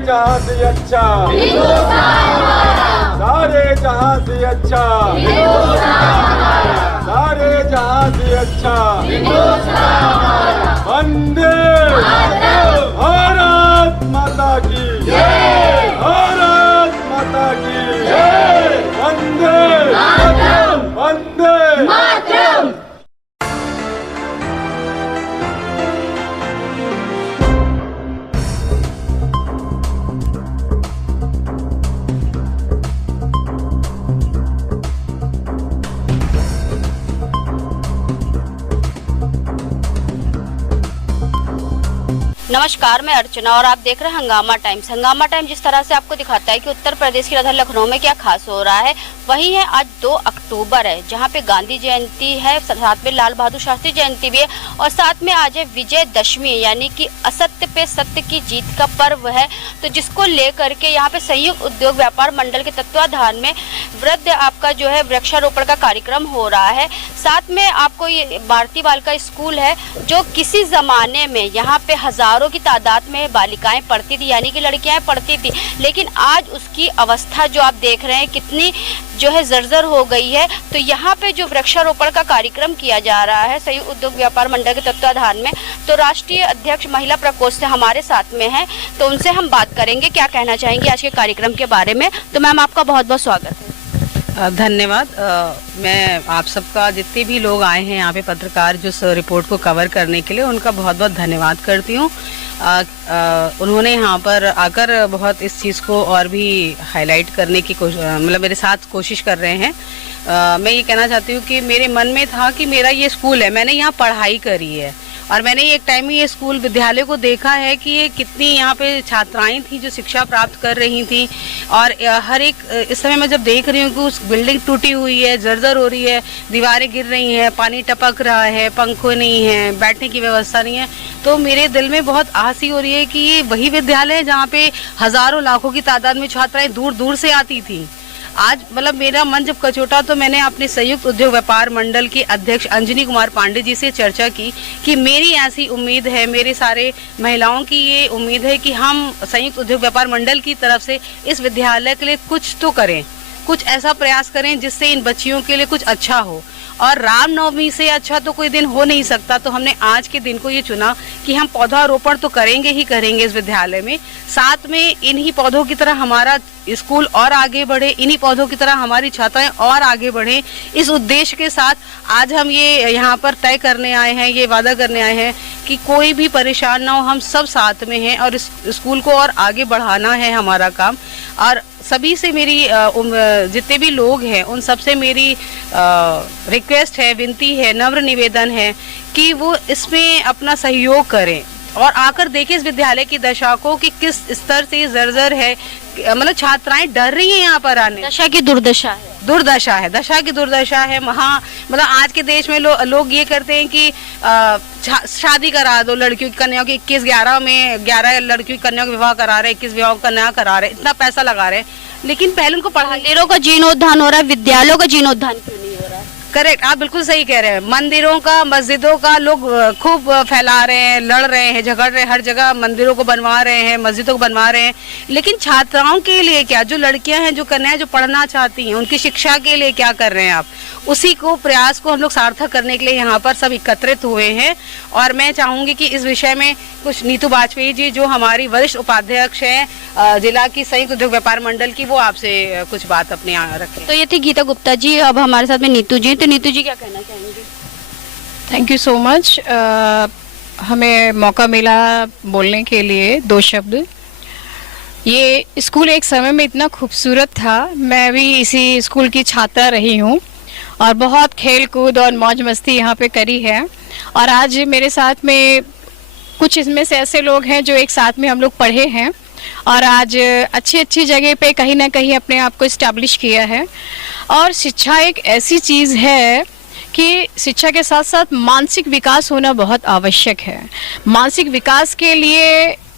जहां से अच्छा, सारे जहां से अच्छा, सारे जहां से अच्छा, वंदे भारत माता की, भारत माता की, वंदे वंदे। नमस्कार, मैं अर्चना और आप देख रहे हैं हंगामा टाइम्स। हंगामा टाइम जिस तरह से आपको दिखाता है कि उत्तर प्रदेश की राजधानी लखनऊ में क्या खास हो रहा है, वही है आज 2 अक्टूबर है, जहां पे गांधी जयंती है, साथ में लाल बहादुर शास्त्री जयंती भी है और साथ में आज है विजयदशमी, यानी कि असत्य पे सत्य की जीत का पर्व है। तो जिसको लेकर के यहाँ पे संयुक्त उद्योग व्यापार मंडल के तत्वाधान में वृद्ध आपका जो है वृक्षारोपण का कार्यक्रम हो रहा है। साथ में आपको ये भारती बालिका स्कूल है, जो किसी जमाने में यहाँ पे हजारों की तादाद में बालिकाएं पढ़ती थी, यानी कि लड़कियां पढ़ती थी, लेकिन आज उसकी अवस्था जो आप देख रहे हैं कितनी जो है जर्जर हो गई है। तो यहाँ पे जो वृक्षारोपण का कार्यक्रम किया जा रहा है संयुक्त उद्योग व्यापार मंडल के तत्वाधान में, तो राष्ट्रीय अध्यक्ष महिला प्रकोष्ठ से हमारे साथ में है, तो उनसे हम बात करेंगे क्या कहना चाहेंगे आज के कार्यक्रम के बारे में। तो मैम, आपका बहुत बहुत स्वागत है। धन्यवाद। मैं आप सबका, जितने भी लोग आए हैं यहाँ पे पत्रकार जो रिपोर्ट को कवर करने के लिए, उनका बहुत बहुत धन्यवाद करती हूँ। उन्होंने यहाँ पर आकर बहुत इस चीज़ को और भी हाईलाइट करने की मतलब मेरे साथ कोशिश कर रहे हैं। मैं ये कहना चाहती हूँ कि मेरे मन में था कि मेरा ये स्कूल है, मैंने यहाँ पढ़ाई करी है और मैंने एक टाइम में ये स्कूल विद्यालय को देखा है कि ये कितनी यहाँ पे छात्राएं थी जो शिक्षा प्राप्त कर रही थी। और हर एक इस समय मैं जब देख रही हूँ कि उस बिल्डिंग टूटी हुई है, जर्जर हो रही है, दीवारें गिर रही हैं, पानी टपक रहा है, पंखे नहीं है, बैठने की व्यवस्था नहीं है, तो मेरे दिल में बहुत आहसी हो रही है कि ये वही विद्यालय है जहाँ पे हजारों लाखों की तादाद में छात्राएं दूर दूर से आती थी। आज मतलब मेरा मन जब कचोटा तो मैंने अपने संयुक्त उद्योग व्यापार मंडल के अध्यक्ष अंजनी कुमार पांडे जी से चर्चा की कि मेरी ऐसी उम्मीद है, मेरे सारे महिलाओं की ये उम्मीद है कि हम संयुक्त उद्योग व्यापार मंडल की तरफ से इस विद्यालय के लिए कुछ तो करें, कुछ ऐसा प्रयास करें जिससे इन बच्चियों के लिए कुछ अच्छा हो। और रामनवमी से अच्छा तो कोई दिन हो नहीं सकता, तो हमने आज के दिन को ये चुना कि हम पौधारोपण तो करेंगे ही करेंगे इस विद्यालय में, साथ में इन्हीं पौधों की तरह हमारा स्कूल और आगे बढ़े, इन्हीं पौधों की तरह हमारी छात्राएं और आगे बढ़े। इस उद्देश्य के साथ आज हम ये यहाँ पर तय करने आए हैं, ये वादा करने आए हैं कि कोई भी परेशान ना हो, हम सब साथ में हैं और इस स्कूल को और आगे बढ़ाना है हमारा काम। और सभी से मेरी जितने भी लोग हैं उन सबसे मेरी रिक्वेस्ट है, विनती है, नम्र निवेदन है कि वो इसमें अपना सहयोग करें और आकर देखें इस विद्यालय की दशा को कि किस स्तर से जर्जर है। मतलब छात्राएं डर रही हैं यहाँ पर आने। दशा की दुर्दशा है, दुर्दशा है, दशा की दुर्दशा है। वहाँ मतलब आज के देश में लोग ये करते हैं कि शादी करा दो लड़कियों की, कन्याओं की, 21-11 में 11 लड़कियों की कन्याओं का विवाह करा रहे, 21 विवाह का कन्या करा रहे, इतना पैसा लगा रहे, लेकिन पहले उनको मंदिरों का जीर्णोद्धार हो रहा है, विद्यालयों का जीर्णोद्धार क्यों नहीं हो रहा है? करेक्ट, आप बिल्कुल सही कह रहे हैं। मंदिरों का, मस्जिदों का लोग खूब फैला रहे हैं, लड़ रहे हैं, झगड़ रहे हैं, हर जगह मंदिरों को बनवा रहे हैं, मस्जिदों को बनवा रहे हैं, लेकिन छात्राओं के लिए क्या, जो लड़कियां हैं, जो कन्याएं जो पढ़ना चाहती हैं, उनकी शिक्षा के लिए क्या कर रहे हैं आप? उसी को प्रयास को हम लोग सार्थक करने के लिए यहाँ पर सब एकत्रित हुए हैं। और मैं चाहूंगी कि इस विषय में कुछ नीतू बाजपेयी जी जो हमारी वरिष्ठ उपाध्यक्ष हैं जिला की संयुक्त उद्योग व्यापार मंडल की, वो आपसे कुछ बात अपने यहाँ रखें। तो ये थी गीता गुप्ता जी, अब हमारे साथ में नीतू जी। तो नीतू जी क्या कहना चाहेंगे? थैंक यू सो मच, हमें मौका मिला बोलने के लिए 2 शब्द। ये स्कूल एक समय में इतना खूबसूरत था, मैं भी इसी स्कूल की छात्रा रही हूँ और बहुत खेल कूद और मौज मस्ती यहाँ पे करी है। और आज मेरे साथ में कुछ इसमें से ऐसे लोग हैं जो एक साथ में हम लोग पढ़े हैं और आज अच्छी अच्छी जगह पे कहीं ना कहीं अपने आप को इस्टेब्लिश किया है। और शिक्षा एक ऐसी चीज़ है कि शिक्षा के साथ साथ मानसिक विकास होना बहुत आवश्यक है। मानसिक विकास के लिए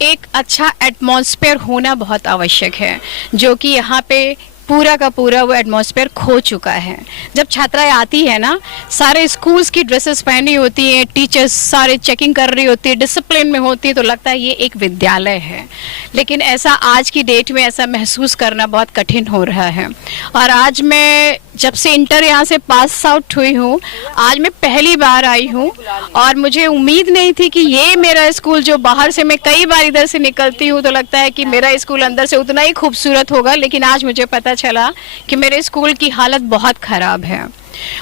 एक अच्छा एटमॉस्फेयर होना बहुत आवश्यक है, जो कि यहाँ पे पूरा का पूरा वो एटमॉस्फेयर खो चुका है। जब छात्राएं आती है ना, सारे स्कूल्स की ड्रेसेस पहनी होती हैं, टीचर्स सारे चेकिंग कर रही होती है, डिसिप्लिन में होती है, तो लगता है ये एक विद्यालय है। लेकिन ऐसा आज की डेट में ऐसा महसूस करना बहुत कठिन हो रहा है। और आज मैं जब से इंटर यहाँ से पास आउट हुई हूँ, आज मैं पहली बार आई हूँ और मुझे उम्मीद नहीं थी कि ये मेरा स्कूल, जो बाहर से मैं कई बार इधर से निकलती हूँ तो लगता है कि मेरा स्कूल अंदर से उतना ही खूबसूरत होगा, लेकिन आज मुझे पता चला कि मेरे स्कूल की हालत बहुत ख़राब है।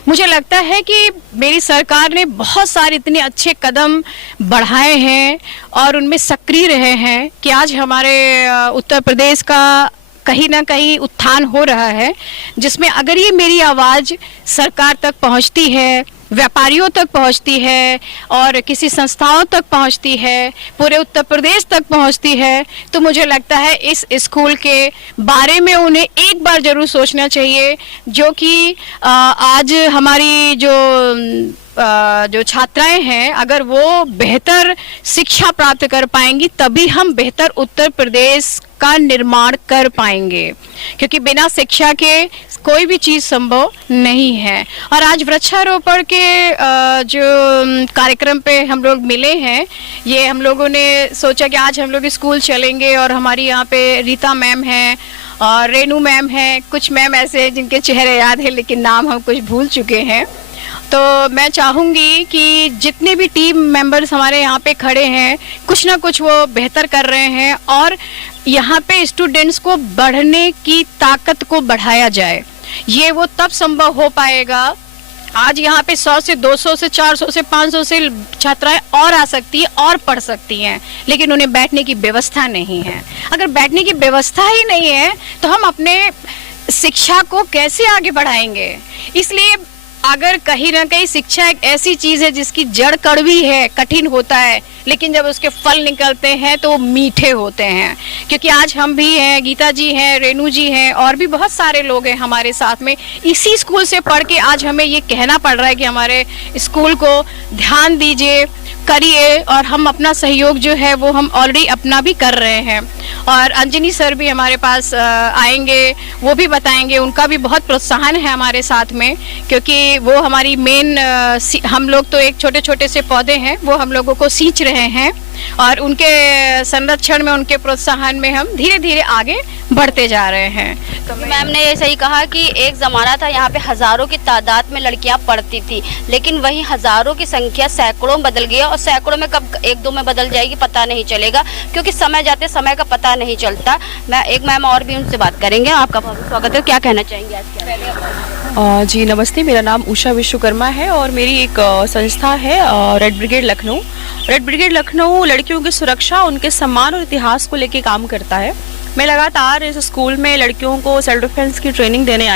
मुझे लगता है कि मेरी सरकार ने बहुत सारे इतने अच्छे कदम बढ़ाए हैं और उनमें सक्रिय रहे हैं कि आज हमारे उत्तर प्रदेश का कहीं ना कहीं उत्थान हो रहा है, जिसमें अगर ये मेरी आवाज़ सरकार तक पहुंचती है, व्यापारियों तक पहुंचती है और किसी संस्थाओं तक पहुंचती है, पूरे उत्तर प्रदेश तक पहुंचती है, तो मुझे लगता है इस स्कूल के बारे में उन्हें एक बार ज़रूर सोचना चाहिए, जो कि आज हमारी जो छात्राएं हैं, अगर वो बेहतर शिक्षा प्राप्त कर पाएंगी तभी हम बेहतर उत्तर प्रदेश का निर्माण कर पाएंगे, क्योंकि बिना शिक्षा के कोई भी चीज़ संभव नहीं है। और आज वृक्षारोपण के जो कार्यक्रम पे हम लोग मिले हैं, ये हम लोगों ने सोचा कि आज हम लोग स्कूल चलेंगे और हमारी यहाँ पे रीता मैम हैं और रेनू मैम हैं, कुछ मैम ऐसे हैं जिनके चेहरे याद है लेकिन नाम हम कुछ भूल चुके हैं। तो मैं चाहूँगी कि जितने भी टीम मेंबर्स हमारे यहाँ पे खड़े हैं, कुछ ना कुछ वो बेहतर कर रहे हैं और यहाँ पे स्टूडेंट्स को बढ़ने की ताकत को बढ़ाया जाए। ये वो तब संभव हो पाएगा, आज यहाँ पे 100 से 200 से 400 से 500 से छात्राएं और आ सकती हैं और पढ़ सकती हैं, लेकिन उन्हें बैठने की व्यवस्था नहीं है। अगर बैठने की व्यवस्था ही नहीं है तो हम अपने शिक्षा को कैसे आगे बढ़ाएंगे? इसलिए अगर कहीं ना कहीं शिक्षा एक ऐसी चीज़ है जिसकी जड़ कड़वी है, कठिन होता है, लेकिन जब उसके फल निकलते हैं तो वो मीठे होते हैं। क्योंकि आज हम भी हैं, गीता जी हैं, रेनू जी हैं और भी बहुत सारे लोग हैं हमारे साथ में, इसी स्कूल से पढ़ के आज हमें ये कहना पड़ रहा है कि हमारे स्कूल को ध्यान दीजिए, करिए। और हम अपना सहयोग जो है वो हम ऑलरेडी अपना भी कर रहे हैं। और अंजनी सर भी हमारे पास आएंगे, वो भी बताएंगे, उनका भी बहुत प्रोत्साहन है हमारे साथ में, क्योंकि वो हमारी मेन हम लोग तो एक छोटे छोटे से पौधे हैं, वो हम लोगों को सींच रहे हैं और उनके संरक्षण में, उनके प्रोत्साहन में हम धीरे धीरे आगे बढ़ते जा रहे हैं। तो मैम ने ये सही कहा कि एक ज़माना था यहाँ पे हज़ारों की तादाद में लड़कियाँ पढ़ती थी, लेकिन वही हज़ारों की संख्या सैकड़ों बदल गई और सैकड़ों में कब एक दो में बदल जाएगी पता नहीं चलेगा, क्योंकि समय जाते समय का पता नहीं चलता। मैं एक मैम और भी उनसे बात करेंगे। आपका बहुत स्वागत है, क्या कहना चाहेंगे आज के? जी नमस्ते, मेरा नाम उषा विश्वकर्मा है और मेरी एक संस्था है red brigade Lucknow. Red brigade Lucknow लड़कियों की सुरक्षा, उनके सम्मान और इतिहास को लेकर काम करता है। मैं लगातार इस स्कूल में लड़कियों को सेल्फ डिफेंस की ट्रेनिंग देने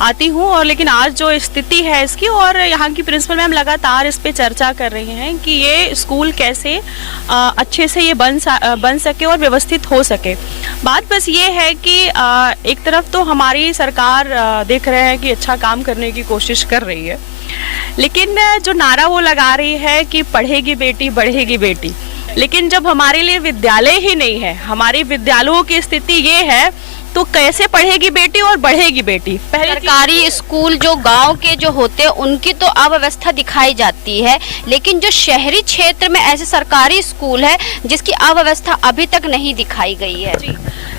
आती हूँ और लेकिन आज जो स्थिति है इसकी, और यहाँ की प्रिंसिपल मैम लगातार इस पे चर्चा कर रही हैं कि ये स्कूल कैसे अच्छे से ये बन सके और व्यवस्थित हो सके। बात बस ये है कि एक तरफ तो हमारी सरकार देख रहे हैं कि अच्छा काम करने की कोशिश कर रही है, लेकिन जो नारा वो लगा रही है कि पढ़ेगी बेटी बढ़ेगी बेटी, लेकिन जब हमारे लिए विद्यालय ही नहीं है, हमारी विद्यालयों की स्थिति ये है, तो कैसे पढ़ेगी बेटी और बढ़ेगी बेटी? पहले सरकारी स्कूल जो गांव के जो होते हैं उनकी तो अव्यवस्था दिखाई जाती है, लेकिन जो शहरी क्षेत्र में ऐसे सरकारी स्कूल है जिसकी अव्यवस्था अभी तक नहीं दिखाई गई है।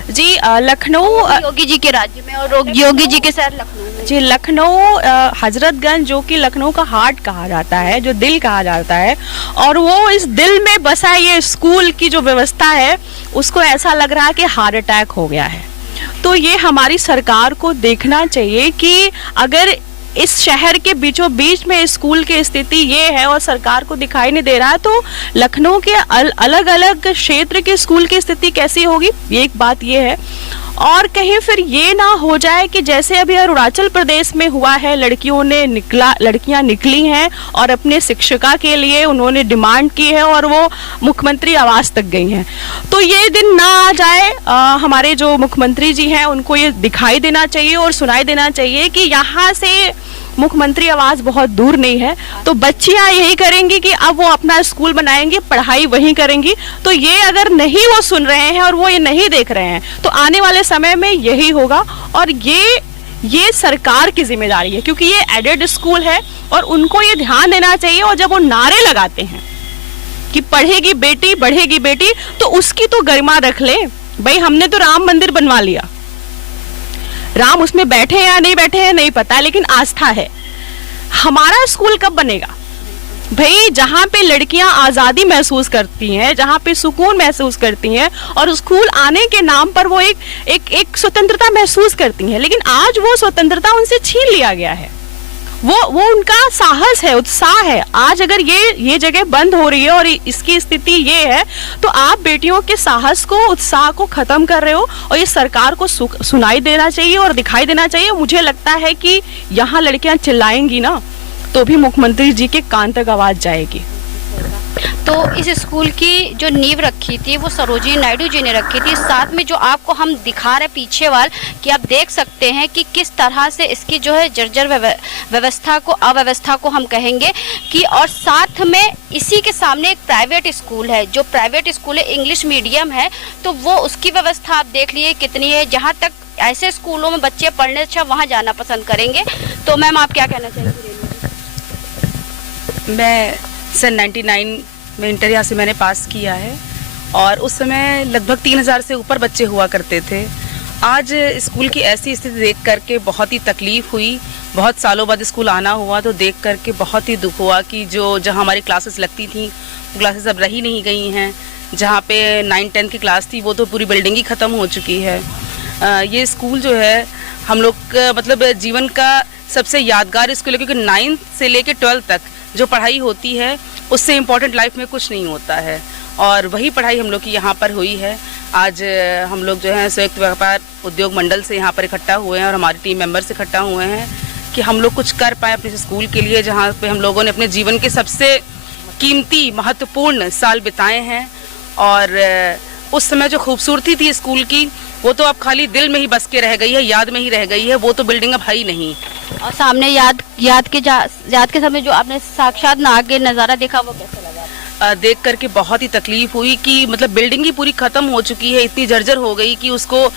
जी लखनऊ योगी जी के राज्य में और योगी जी के शहर लखनऊ में। जी लखनऊ हजरतगंज, जो कि लखनऊ का हार्ट कहा जाता है, जो दिल कहा जाता है, और वो इस दिल में बसा ये स्कूल की जो व्यवस्था है उसको ऐसा लग रहा है कि हार्ट अटैक हो गया है। तो ये हमारी सरकार को देखना चाहिए कि अगर इस शहर के बीचों बीच में स्कूल की स्थिति ये है और सरकार को दिखाई नहीं दे रहा है, तो लखनऊ के अलग अलग क्षेत्र के स्कूल की स्थिति कैसी होगी? ये एक बात ये है। और कहीं फिर ये ना हो जाए कि जैसे अभी अरुणाचल प्रदेश में हुआ है, लड़कियां निकली हैं और अपने शिक्षिका के लिए उन्होंने डिमांड की है और वो मुख्यमंत्री आवास तक गई हैं। तो ये दिन ना आ जाए, हमारे जो मुख्यमंत्री जी हैं उनको ये दिखाई देना चाहिए और सुनाई देना चाहिए कि यहाँ से मुख्यमंत्री आवास बहुत दूर नहीं है, तो बच्चियां यही करेंगी कि अब वो अपना स्कूल बनाएंगी, पढ़ाई वहीं करेंगी। तो ये अगर नहीं वो सुन रहे हैं और वो ये नहीं देख रहे हैं तो आने वाले समय में यही होगा। और ये सरकार की जिम्मेदारी है, क्योंकि ये एडेड स्कूल है और उनको ये ध्यान देना चाहिए। और जब वो नारे लगाते हैं कि पढ़ेगी बेटी बढ़ेगी बेटी, तो उसकी तो गरिमा रख ले भाई। हमने तो राम मंदिर बनवा लिया, राम उसमें बैठे हैं या नहीं बैठे हैं नहीं पता, लेकिन आस्था है। हमारा स्कूल कब बनेगा भाई? जहाँ पे लड़कियां आजादी महसूस करती हैं, जहाँ पे सुकून महसूस करती हैं और स्कूल आने के नाम पर वो एक स्वतंत्रता महसूस करती हैं, लेकिन आज वो स्वतंत्रता उनसे छीन लिया गया है। वो उनका साहस है, उत्साह है। आज अगर ये जगह बंद हो रही है और इसकी स्थिति ये है, तो आप बेटियों के साहस को, उत्साह को खत्म कर रहे हो। और ये सरकार को सुनाई देना चाहिए और दिखाई देना चाहिए। मुझे लगता है कि यहाँ लड़कियां चिल्लाएंगी ना, तो भी मुख्यमंत्री जी के कान तक आवाज जाएगी। तो इस स्कूल की जो नींव रखी थी वो सरोजिनी नायडू जी ने रखी थी। साथ में जो आपको हम दिखा रहे पीछे वाल, कि आप देख सकते हैं कि किस तरह से इसकी जो है जर्जर व्यवस्था को, अव्यवस्था को हम कहेंगे कि, और साथ में इसी के सामने एक प्राइवेट स्कूल है, जो प्राइवेट स्कूल है, इंग्लिश मीडियम है। तो वो उसकी व्यवस्था आप देख लिए कितनी है। जहाँ तक ऐसे स्कूलों में बच्चे पढ़ने अच्छा वहाँ जाना पसंद करेंगे। तो मैम आप क्या कहना चाहेंगे? मैं सन 99 में इंटर यहाँ से मैंने पास किया है और उस समय लगभग 3000 से ऊपर बच्चे हुआ करते थे। आज स्कूल की ऐसी स्थिति देख करके बहुत ही तकलीफ हुई। बहुत सालों बाद स्कूल आना हुआ तो देख करके बहुत ही दुख हुआ कि जहाँ हमारी क्लासेस लगती थी वो क्लासेस अब रही नहीं गई हैं। जहाँ पे 9-10 की क्लास थी वो तो पूरी बिल्डिंग ही ख़त्म हो चुकी है। ये स्कूल जो है हम लोग मतलब जीवन का सबसे यादगार स्कूल है, क्योंकि 9th से लेकर 12th तक जो पढ़ाई होती है उससे इम्पोर्टेंट लाइफ में कुछ नहीं होता है, और वही पढ़ाई हम लोग की यहाँ पर हुई है। आज हम लोग जो है संयुक्त व्यापार उद्योग मंडल से यहाँ पर इकट्ठा हुए हैं और हमारे टीम मेंबर्स इकट्ठा हुए हैं कि हम लोग कुछ कर पाएँ अपने स्कूल के लिए, जहाँ पे हम लोगों ने अपने जीवन के सबसे कीमती महत्वपूर्ण साल बिताए हैं। और उस समय जो खूबसूरती थी स्कूल की वो तो अब खाली दिल में ही बस के रह गई है, याद में ही रह गई है। वो तो बिल्डिंग अब है ही नहीं। और सामने याद के समय जो आपने साक्षात ना आगे नज़ारा देखा वो कैसा लगा? देख करके बहुत ही तकलीफ हुई कि मतलब बिल्डिंग ही पूरी खत्म हो चुकी है, इतनी जर्जर हो गई कि उसको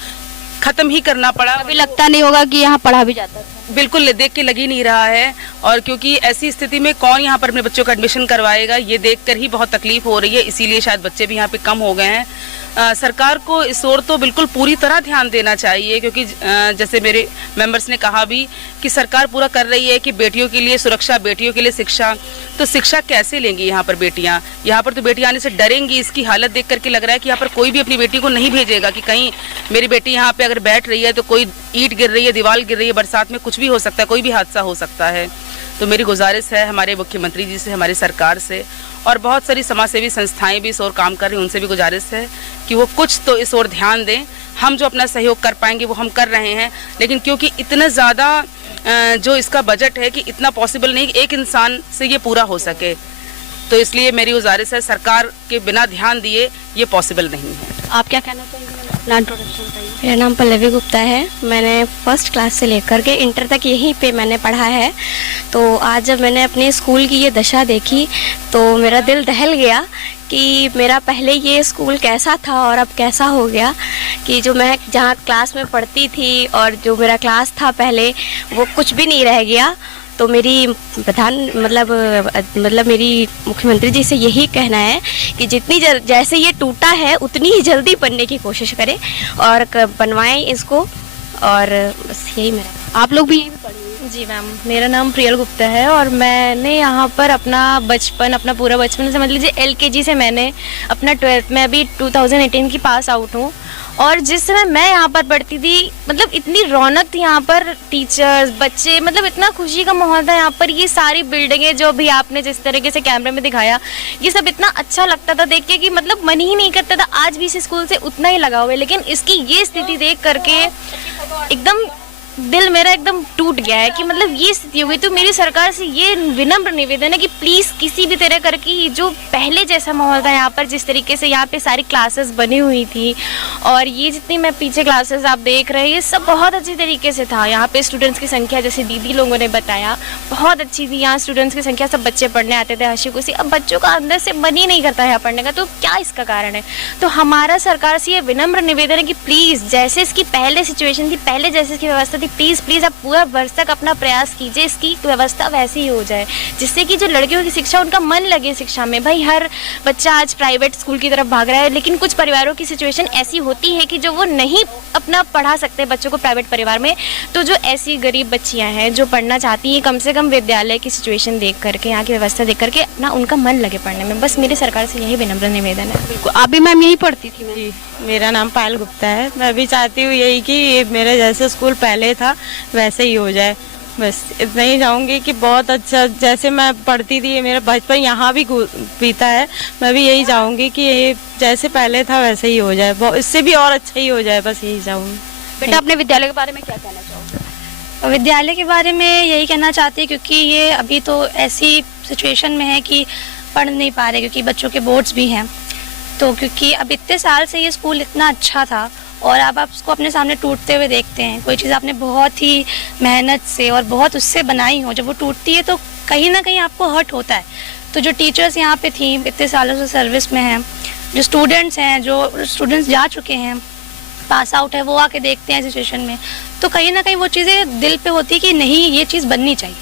खत्म ही करना पड़ा। अभी लगता नहीं होगा कि यहाँ पढ़ा भी जाता था। बिल्कुल देख के लग ही नहीं रहा है। और क्योंकि ऐसी स्थिति में कौन यहाँ पर अपने बच्चों का एडमिशन करवाएगा, ये देखकर ही बहुत तकलीफ हो रही है। इसीलिए शायद बच्चे भी यहाँ पे कम हो गए हैं। सरकार को इस ओर तो बिल्कुल पूरी तरह ध्यान देना चाहिए, क्योंकि जैसे मेरे मेंबर्स ने कहा भी कि सरकार पूरा कर रही है कि बेटियों के लिए सुरक्षा, बेटियों के लिए शिक्षा। तो शिक्षा कैसे लेंगी यहाँ पर बेटियाँ? यहाँ पर तो बेटियाँ आने से डरेंगी। इसकी हालत देख करके लग रहा है कि यहाँ पर कोई भी अपनी बेटी को नहीं भेजेगा कि कहीं मेरी बेटी यहाँ पे अगर बैठ रही है तो कोई ईंट गिर रही है, दीवार गिर रही है, बरसात में कुछ भी हो सकता है, कोई भी हादसा हो सकता है। तो मेरी गुजारिश है हमारे मुख्यमंत्री जी से, हमारी सरकार से, और बहुत सारी समाजसेवी संस्थाएं भी इस ओर काम कर रही हैं, उनसे भी गुजारिश है कि वो कुछ तो इस ओर ध्यान दें। हम जो अपना सहयोग कर पाएंगे वो हम कर रहे हैं, लेकिन क्योंकि इतना ज़्यादा जो इसका बजट है कि इतना पॉसिबल नहीं कि एक इंसान से ये पूरा हो सके, तो इसलिए मेरी गुजारिश है सरकार के बिना ध्यान दिए ये पॉसिबल नहीं है। आप क्या कहना चाहेंगे? इंट्रोडक्शन करिए। मेरा नाम पल्लवी गुप्ता है। मैंने फर्स्ट क्लास से लेकर के इंटर तक यहीं पे मैंने पढ़ा है। तो आज जब मैंने अपने स्कूल की ये दशा देखी तो मेरा दिल दहल गया कि मेरा पहले ये स्कूल कैसा था और अब कैसा हो गया। कि जो मैं जहाँ क्लास में पढ़ती थी और जो मेरा क्लास था पहले, वो कुछ भी नहीं रह गया। तो मेरी मेरी मुख्यमंत्री जी से यही कहना है कि जितनी जैसे ये टूटा है उतनी ही जल्दी बनने की कोशिश करें और बनवाएं इसको। और बस यही मेरा। आप लोग भी यहीं पे पढ़े? जी मैम, मेरा नाम प्रियल गुप्ता है और मैंने यहाँ पर अपना पूरा बचपन समझ लीजिए LKG से मैंने अपना 12th में अभी 2018 की पास आउट हूँ। और जिस समय मैं यहाँ पर पढ़ती थी मतलब इतनी रौनक थी यहाँ पर, टीचर्स, बच्चे, मतलब इतना खुशी का माहौल था यहाँ पर। ये सारी बिल्डिंगें जो भी आपने जिस तरीके से कैमरे में दिखाया, ये सब इतना अच्छा लगता था देख के कि मतलब मन ही नहीं करता था आज भी इस स्कूल से उतना ही लगा हुआ है। लेकिन इसकी ये स्थिति देख करके एकदम दिल मेरा एकदम टूट गया है कि मतलब ये स्थिति हो गई। तो मेरी सरकार से ये विनम्र निवेदन है कि प्लीज़ किसी भी तरह करके जो पहले जैसा माहौल था यहाँ पर, जिस तरीके से यहाँ पे सारी क्लासेस बनी हुई थी और ये जितनी मैं पीछे क्लासेस आप देख रहे हैं, ये सब बहुत अच्छी तरीके से था। यहाँ पे स्टूडेंट्स की संख्या, जैसे दीदी लोगों ने बताया, बहुत अच्छी थी। यहाँ स्टूडेंट्स की संख्या, सब बच्चे पढ़ने आते थे हंसी खुशी। अब बच्चों का अंदर से मन ही नहीं करता है पढ़ने का, तो क्या इसका कारण है? तो हमारा सरकार से ये विनम्र निवेदन है कि प्लीज़ जैसे इसकी पहले सिचुएशन थी, पहले जैसे इसकी व्यवस्था थी, प्लीज़ आप पूरा वर्ष तक अपना प्रयास कीजिए इसकी व्यवस्था वैसी ही हो जाए, जिससे कि जो लड़कियों की शिक्षा, उनका मन लगे शिक्षा में। भाई हर बच्चा आज प्राइवेट स्कूल की तरफ भाग रहा है, लेकिन कुछ परिवारों की सिचुएशन ऐसी होती है कि जो वो नहीं अपना पढ़ा सकते बच्चों को प्राइवेट परिवार में। तो जो ऐसी गरीब बच्चियां हैं जो पढ़ना चाहती हैं, कम से कम विद्यालय की सिचुएशन देख करके, यहाँ की व्यवस्था देख करके अपना उनका मन लगे पढ़ने में। बस मेरी सरकार से यही विनम्र निवेदन है। बिल्कुल। आप भी मैम यहीं पढ़ती थी? जी, मेरा नाम पायल गुप्ता है। मैं भी चाहती हूँ यही कि ये मेरे जैसे स्कूल पहले था वैसे ही हो जाए। बस इतना ही चाहूँगी कि बहुत अच्छा, जैसे मैं पढ़ती थी, मेरा बचपन यहाँ भी बीता है, मैं भी यही चाहूँगी कि ये जैसे पहले था वैसे ही हो जाए, इससे भी और अच्छा ही हो जाए। बस यही चाहूँगी। बेटा, अपने विद्यालय के बारे में क्या कहना चाहोगे? विद्यालय के बारे में यही कहना चाहती है, क्योंकि ये अभी तो ऐसी सिचुएशन में है कि पढ़ नहीं पा रहे, क्योंकि बच्चों के बोर्ड्स भी हैं। तो क्योंकि अब इतने साल से ये स्कूल इतना अच्छा था और अब आप उसको अपने सामने टूटते हुए देखते हैं। कोई चीज़ आपने बहुत ही मेहनत से और बहुत उससे बनाई हो, जब वो टूटती है तो कहीं ना कहीं आपको हर्ट होता है। तो जो टीचर्स यहाँ पे थी, इतने सालों से सर्विस में हैं, जो स्टूडेंट्स हैं, जो स्टूडेंट्स जा चुके हैं, पास आउट है, वो आके देखते हैं सिचुएशन में, तो कहीं ना कहीं वो चीज़ें दिल पे होती है कि नहीं, ये चीज़ बननी चाहिए।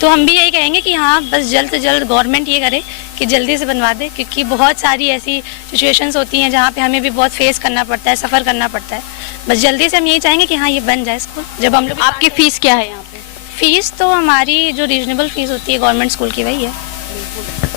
तो हम भी यही कहेंगे कि हाँ, बस जल्द से जल्द गवर्नमेंट ये करे कि जल्दी से बनवा दे, क्योंकि बहुत सारी ऐसी सिचुएशंस होती हैं जहाँ पे हमें भी बहुत फेस करना पड़ता है, सफ़र करना पड़ता है। बस जल्दी से हम यही चाहेंगे कि हाँ, ये बन जाए स्कूल। जब हम लोग, आपकी फ़ीस क्या है यहाँ पे? फ़ीस तो हमारी जो रीजनेबल फ़ीस होती है गवर्नमेंट स्कूल की, वही है।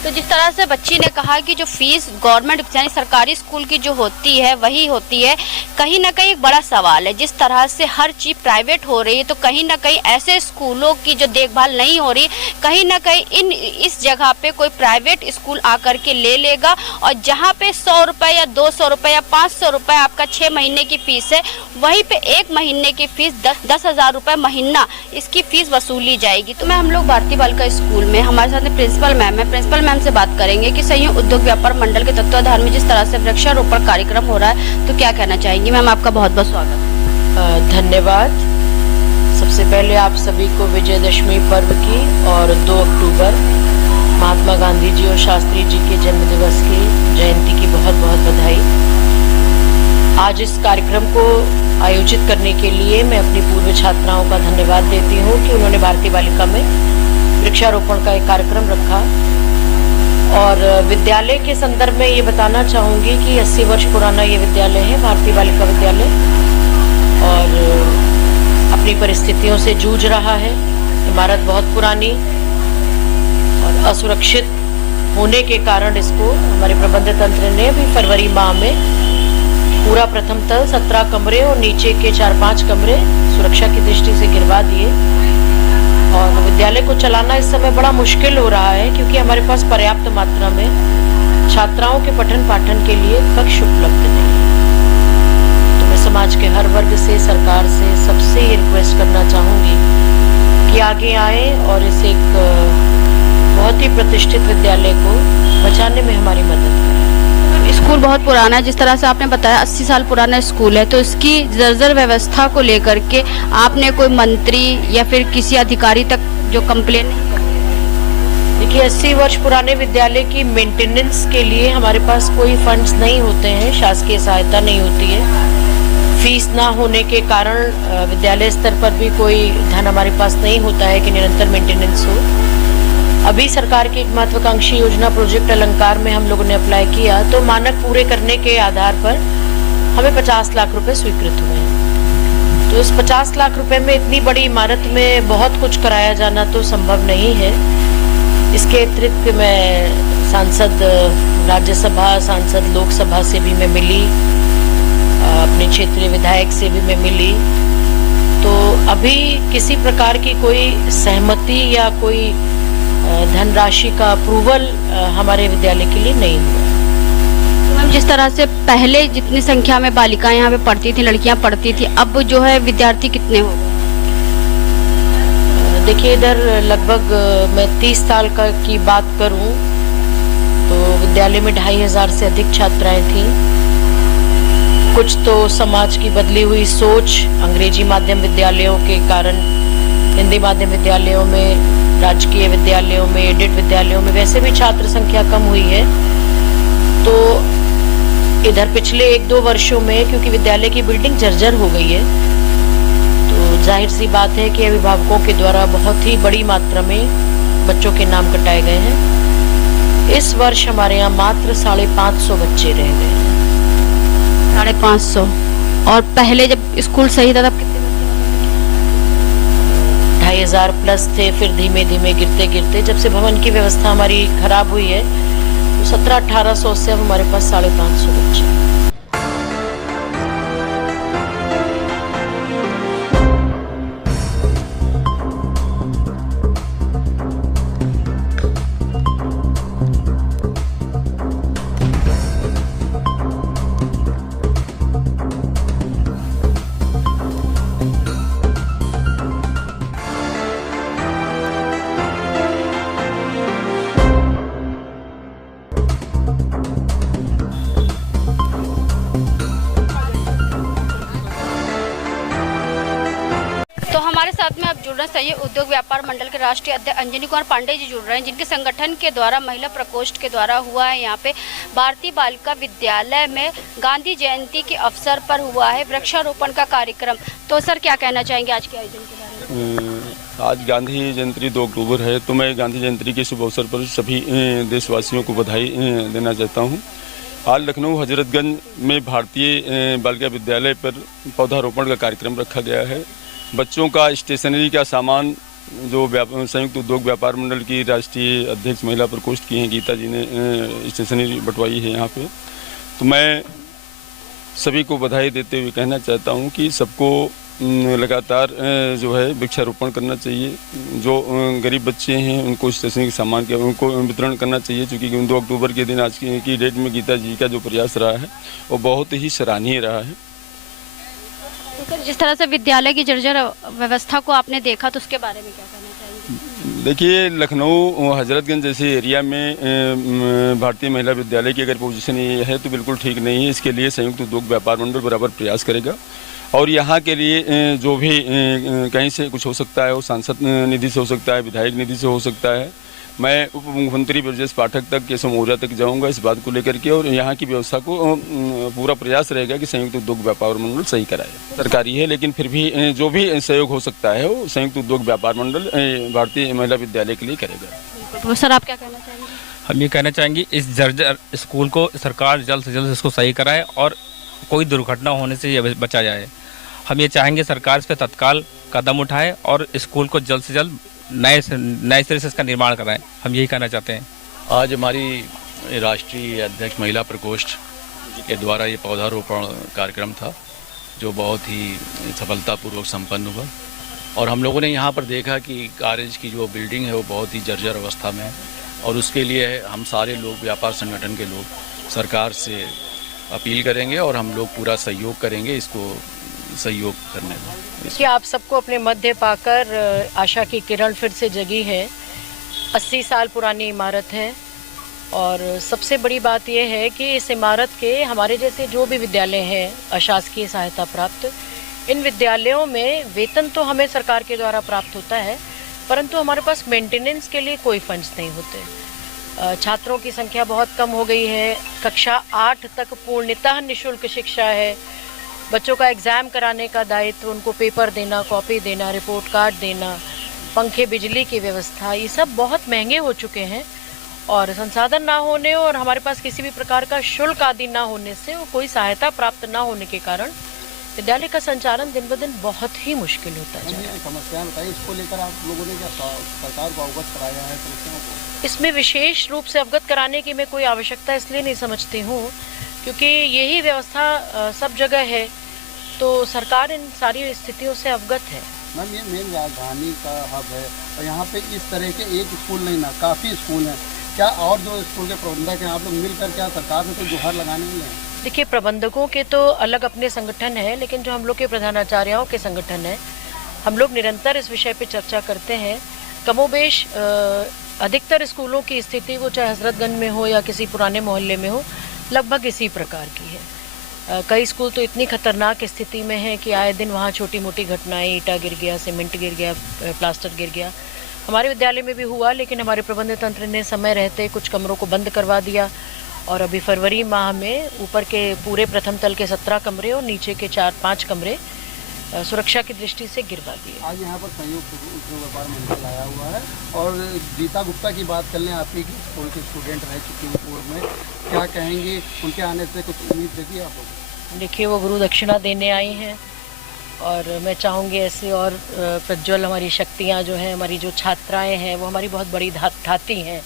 तो जिस तरह से बच्ची ने कहा कि जो फीस गवर्नमेंट यानी सरकारी स्कूल की जो होती है वही होती है, कहीं ना कहीं एक बड़ा सवाल है। जिस तरह से हर चीज़ प्राइवेट हो रही है, तो कहीं ना कहीं ऐसे स्कूलों की जो देखभाल नहीं हो रही, कहीं ना कहीं इस जगह पे कोई प्राइवेट स्कूल आकर के ले लेगा, और जहाँ पे 100 रुपये या 200 रुपये या 500 रुपये आपका 6 महीने की फ़ीस है, वहीं पे 1 महीने की फ़ीस 10,000 रुपये महीना इसकी फ़ीस वसूली जाएगी। तो मैं हम लोग भारतीय बालिका स्कूल में, हमारे साथ प्रिंसिपल मैम है, प्रिंसिपल मैम से बात करेंगे कि संयुक्त उद्योग व्यापार मंडल के तत्वाधान में जिस तरह से वृक्षारोपण कार्यक्रम हो रहा है, तो क्या कहना चाहेंगी मैम? आपका बहुत बहुत स्वागत। धन्यवाद। सबसे पहले आप सभी को विजयदशमी पर्व की और 2 अक्टूबर महात्मा गांधी जी और शास्त्री जी के जन्म दिवस की जयंती की बहुत बहुत बधाई। आज इस कार्यक्रम को आयोजित करने के लिए मैं अपनी पूर्व छात्राओं का धन्यवाद देती हूँ कि उन्होंने भारतीय बालिका में वृक्षारोपण का एक कार्यक्रम रखा। और विद्यालय के संदर्भ में ये बताना चाहूँगी कि 80 वर्ष पुराना ये विद्यालय है, भारतीय बालिका विद्यालय, और अपनी परिस्थितियों से जूझ रहा है। इमारत बहुत पुरानी और असुरक्षित होने के कारण इसको हमारे प्रबंध तंत्र ने अभी फरवरी माह में पूरा प्रथम तल 17 कमरे और नीचे के 4-5 कमरे सुरक्षा की दृष्टि से गिरवा दिए। और विद्यालय को चलाना इस समय बड़ा मुश्किल हो रहा है, क्योंकि हमारे पास पर्याप्त मात्रा में छात्राओं के पठन पाठन के लिए कक्ष उपलब्ध नहीं है। तो मैं समाज के हर वर्ग से, सरकार से, सबसे ये रिक्वेस्ट करना चाहूँगी कि आगे आए और इस एक बहुत ही प्रतिष्ठित विद्यालय को बचाने में हमारी मदद करें। स्कूल बहुत पुराना है, जिस तरह से आपने बताया 80 साल पुराना स्कूल है, तो इसकी जर्जर व्यवस्था को लेकर के आपने कोई मंत्री या फिर किसी अधिकारी तक जो कंप्लेन नहीं की? देखिए, 80 वर्ष पुराने विद्यालय की मेंटेनेंस के लिए हमारे पास कोई फंड्स नहीं होते हैं, शासकीय सहायता नहीं होती है। फीस ना होने के कारण विद्यालय स्तर पर भी कोई धन हमारे पास नहीं होता है कि निरंतर मेंटेनेंस हो। अभी सरकार की एक महत्वाकांक्षी योजना प्रोजेक्ट अलंकार में हम लोगों ने अप्लाई किया, तो मानक पूरे करने के आधार पर हमें 50 लाख रुपए स्वीकृत हुए हैं। तो इस 50 लाख रुपए में इतनी बड़ी इमारत में बहुत कुछ कराया जाना तो संभव नहीं है। इसके अतिरिक्त मैं सांसद राज्यसभा, सांसद लोकसभा से भी मैं मिली, अपने क्षेत्रीय विधायक से भी मैं मिली। तो अभी किसी प्रकार की कोई सहमति या कोई धनराशि का अप्रूवल हमारे विद्यालय के लिए नहीं हुआ। तो मैम, जिस तरह से पहले जितनी संख्या में बालिकाएं यहाँ पे पढ़ती थी, लड़कियां पढ़ती थी, अब जो है विद्यार्थी कितने हो गए? देखिए, इधर लगभग मैं 30 साल की बात करूं तो विद्यालय में 2500 से अधिक छात्राएं थीं। कुछ तो समाज की बदली हुई सोच, अंग्रेजी माध्यम विद्यालयों के कारण हिंदी माध्यम विद्यालयों में, राजकीय विद्यालयों में, एडेड विद्यालयों में वैसे भी छात्र संख्या कम हुई है। तो इधर पिछले 1-2 वर्षों में क्योंकि विद्यालय की बिल्डिंग जर्जर हो गई है, तो जाहिर सी बात है कि अभिभावकों के द्वारा बहुत ही बड़ी मात्रा में बच्चों के नाम कटाए गए हैं। इस वर्ष हमारे यहाँ मात्र 550 बच्चे रह गए हैं। 550। और पहले जब स्कूल सही था तब कितने बच्चे? 2500 प्लस थे। फिर धीमे धीमे गिरते गिरते जब से भवन की व्यवस्था हमारी खराब हुई है तो 1700-1800 से अब हमारे पास 550 बच्चे। हमारे साथ में अब जुड़ रहे हैं संयुक्त उद्योग व्यापार मंडल के राष्ट्रीय अध्यक्ष अंजनी कुमार पांडे जी जुड़ रहे हैं, जिनके संगठन के द्वारा महिला प्रकोष्ठ के द्वारा हुआ है यहाँ पे भारतीय बालिका विद्यालय में गांधी जयंती के अवसर पर हुआ है वृक्षारोपण का कार्यक्रम। तो सर क्या कहना चाहेंगे आज के आयोजन के बारे में? आज गांधी जयंती 2 अक्टूबर है, तो मैं गांधी जयंती के शुभ अवसर पर सभी देशवासियों को बधाई देना चाहता हूँ। आज लखनऊ हजरतगंज में भारतीय बालिका विद्यालय पर पौधारोपण का कार्यक्रम रखा गया है। बच्चों का स्टेशनरी का सामान जो संयुक्त उद्योग व्यापार मंडल की राष्ट्रीय अध्यक्ष महिला प्रकोष्ठ की हैं गीता जी ने स्टेशनरी बंटवाई है यहाँ पे। तो मैं सभी को बधाई देते हुए कहना चाहता हूँ कि सबको लगातार जो है वृक्षारोपण करना चाहिए। जो गरीब बच्चे हैं उनको स्टेशनरी सामान के उनको वितरण करना चाहिए, क्योंकि 2 अक्टूबर के दिन आज की डेट में गीता जी का जो प्रयास रहा है वो बहुत ही सराहनीय रहा है। तो जिस तरह से विद्यालय की जर्जर व्यवस्था को आपने देखा तो उसके बारे में क्या कहना चाहेंगे? देखिए, लखनऊ हजरतगंज जैसे एरिया में भारतीय महिला विद्यालय की अगर पोजीशन ये है तो बिल्कुल ठीक नहीं है। इसके लिए संयुक्त उद्योग व्यापार मंडल बराबर प्रयास करेगा और यहाँ के लिए जो भी कहीं से कुछ हो सकता है वो सांसद निधि से हो सकता है, विधायक निधि से हो सकता है। मैं उप मुख्यमंत्री ब्रजेश पाठक तक, केशव मौर्य तक जाऊंगा इस बात को लेकर के, और यहाँ की व्यवस्था को पूरा प्रयास रहेगा कि संयुक्त उद्योग व्यापार मंडल सही कराए। सरकारी है लेकिन फिर भी जो भी सहयोग हो सकता है वो संयुक्त उद्योग व्यापार मंडल भारतीय महिला विद्यालय के लिए करेगा। तो सर आप क्या कहना चाहेंगे? हम ये कहना चाहेंगे इस जर्जर स्कूल को सरकार जल्द से जल्द इसको सही कराए और कोई दुर्घटना होने से ये बचा जाए। हम ये चाहेंगे सरकार इस पर तत्काल कदम उठाए और स्कूल को जल्द से जल्द नए सिरे से इसका निर्माण कराएं। हम यही कहना चाहते हैं। आज हमारी राष्ट्रीय अध्यक्ष महिला प्रकोष्ठ के द्वारा ये पौधारोपण कार्यक्रम था जो बहुत ही सफलतापूर्वक संपन्न हुआ और हम लोगों ने यहाँ पर देखा कि कॉलेज की जो बिल्डिंग है वो बहुत ही जर्जर अवस्था में है और उसके लिए हम सारे लोग व्यापार संगठन के लोग सरकार से अपील करेंगे और हम लोग पूरा सहयोग करेंगे इसको सहयोग करने में। कि आप सबको अपने मध्य पाकर आशा की किरण फिर से जगी है। 80 साल पुरानी इमारत है और सबसे बड़ी बात यह है कि इस इमारत के हमारे जैसे जो भी विद्यालय हैं अशासकीय सहायता प्राप्त, इन विद्यालयों में वेतन तो हमें सरकार के द्वारा प्राप्त होता है परंतु हमारे पास मेंटेनेंस के लिए कोई फंड्स नहीं होते। छात्रों की संख्या बहुत कम हो गई है। कक्षा 8 तक पूर्णतः निःशुल्क शिक्षा है। बच्चों का एग्ज़ाम कराने का दायित्व, उनको पेपर देना, कॉपी देना, रिपोर्ट कार्ड देना, पंखे, बिजली की व्यवस्था, ये सब बहुत महंगे हो चुके हैं और संसाधन ना होने और हमारे पास किसी भी प्रकार का शुल्क आदि ना होने से और कोई सहायता प्राप्त ना होने के कारण विद्यालय का संचालन दिन ब दिन बहुत ही मुश्किल होता है। समस्याएं बताइए, इसको लेकर आप लोगों ने क्या सरकार को अवगत कराया है समस्याओं को? इसमें विशेष रूप से अवगत कराने की मैं कोई आवश्यकता इसलिए नहीं समझती हूँ क्योंकि यही व्यवस्था सब जगह है तो सरकार इन सारी स्थितियों से अवगत है। मैम, ये मेन राजधानी का हब है और यहाँ पे इस तरह के एक स्कूल नहीं ना काफ़ी स्कूल हैं। क्या और जो स्कूल के प्रबंधक हैं आप लोग मिलकर क्या सरकार में तो गुहार लगाने नहीं है? देखिए, प्रबंधकों के तो अलग अपने संगठन है लेकिन जो हम लोग के प्रधानाचार्यों के संगठन है हम लोग निरंतर इस विषय पे चर्चा करते हैं। कमोबेश अधिकतर स्कूलों की स्थिति, वो चाहे हजरतगंज में हो या किसी पुराने मोहल्ले में हो, लगभग इसी प्रकार की है। कई स्कूल तो इतनी खतरनाक स्थिति में हैं कि आए दिन वहाँ छोटी मोटी घटनाएं, ईंटा गिर गया, सीमेंट गिर गया, प्लास्टर गिर गया। हमारे विद्यालय में भी हुआ, लेकिन हमारे प्रबंध तंत्र ने समय रहते कुछ कमरों को बंद करवा दिया और अभी फरवरी माह में ऊपर के पूरे प्रथम तल के 17 कमरे और नीचे के 4-5 कमरे सुरक्षा की दृष्टि से गिरवा दिए। आज यहाँ पर संयुक्त उद्योग व्यापार मंडल आया हुआ है और गीता गुप्ता की बात कर लें, आप ही स्कूल के स्टूडेंट रह चुकी हैं पूर्व में, क्या कहेंगे? उनके आने से कुछ उम्मीद देखिए आप लोग? देखिए, वो गुरु दक्षिणा देने आई हैं और मैं चाहूँगी ऐसे और प्रज्वल हमारी शक्तियाँ जो हैं, हमारी जो छात्राएँ हैं, वो हमारी बहुत बड़ी धाती हैं।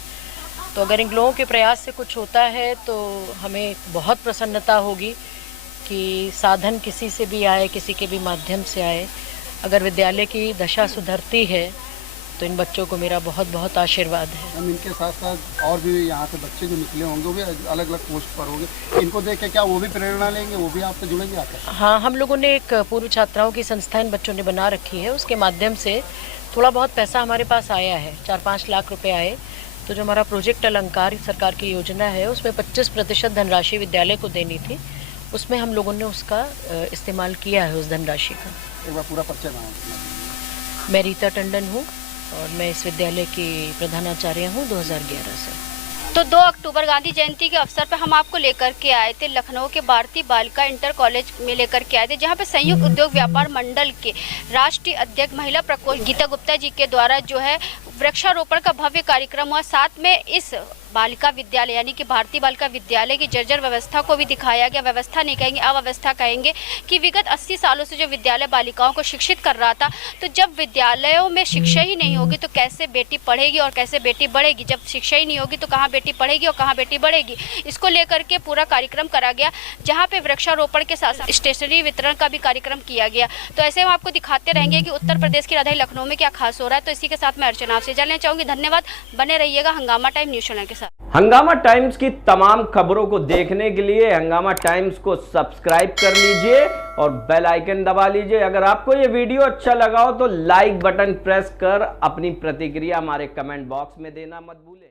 तो अगर इन लोगों के प्रयास से कुछ होता है तो हमें बहुत प्रसन्नता होगी कि साधन किसी से भी आए, किसी के भी माध्यम से आए। अगर विद्यालय की दशा सुधरती है तो इन बच्चों को मेरा बहुत बहुत आशीर्वाद है। हम इनके साथ साथ और भी यहाँ से बच्चे जो निकले होंगे, वो भी अलग अलग पोस्ट पर होंगे, इनको देख के क्या वो भी प्रेरणा लेंगे, वो भी आपसे जुड़ेंगे आकर? हाँ, हम लोगों ने एक पूर्व छात्राओं की संस्था इन बच्चों ने बना रखी है, उसके माध्यम से थोड़ा बहुत पैसा हमारे पास आया है, 4-5 लाख रुपये आए। तो जो हमारा प्रोजेक्ट अलंकार सरकार की योजना है, उसमें 25% धनराशि विद्यालय को देनी थी, उसमें हम लोगों ने उसका इस्तेमाल किया है, उस धनराशि का। एक बार पूरा परिचय बताएं। मैं रीता टंडन हूँ और मैं इस विद्यालय की प्रधानाचार्य हूँ 2011 से। तो 2 अक्टूबर गांधी जयंती के अवसर पर हम आपको लेकर के आए थे लखनऊ के भारतीय बालिका इंटर कॉलेज में लेकर के आए थे, जहां पे संयुक्त उद्योग व्यापार मंडल के राष्ट्रीय अध्यक्ष महिला प्रकोष्ठ गीता गुप्ता जी के द्वारा जो है वृक्षारोपण का भव्य कार्यक्रम हुआ। साथ में इस बालिका विद्यालय यानी कि भारतीय बालिका विद्यालय की जर्जर व्यवस्था को भी दिखाया गया। व्यवस्था नहीं कहेंगे, अव्यवस्था कहेंगे कि विगत 80 सालों से जो विद्यालय बालिकाओं को शिक्षित कर रहा था, तो जब विद्यालयों में शिक्षा ही नहीं होगी तो कैसे बेटी पढ़ेगी और कैसे बेटी बढ़ेगी? जब शिक्षा ही नहीं होगी तो कहाँ बेटी पढ़ेगी और कहाँ बेटी बढ़ेगी? इसको लेकर के पूरा कार्यक्रम करा गया, जहाँ पे वृक्षारोपण के साथ साथ स्टेशनरी वितरण का भी कार्यक्रम किया गया। तो ऐसे हम आपको दिखाते रहेंगे कि उत्तर प्रदेश की राजधानी लखनऊ में क्या खास हो रहा है। तो इसी के साथ मैं अर्चना आपसे जानना चाहूँगी। धन्यवाद, बने रहिएगा हंगामा टाइम न्यूज़ चैनल के साथ। हंगामा टाइम्स की तमाम खबरों को देखने के लिए हंगामा टाइम्स को सब्सक्राइब कर लीजिए और बेल आइकन दबा लीजिए। अगर आपको ये वीडियो अच्छा लगा हो तो लाइक बटन प्रेस कर अपनी प्रतिक्रिया हमारे कमेंट बॉक्स में देना मत भूलें।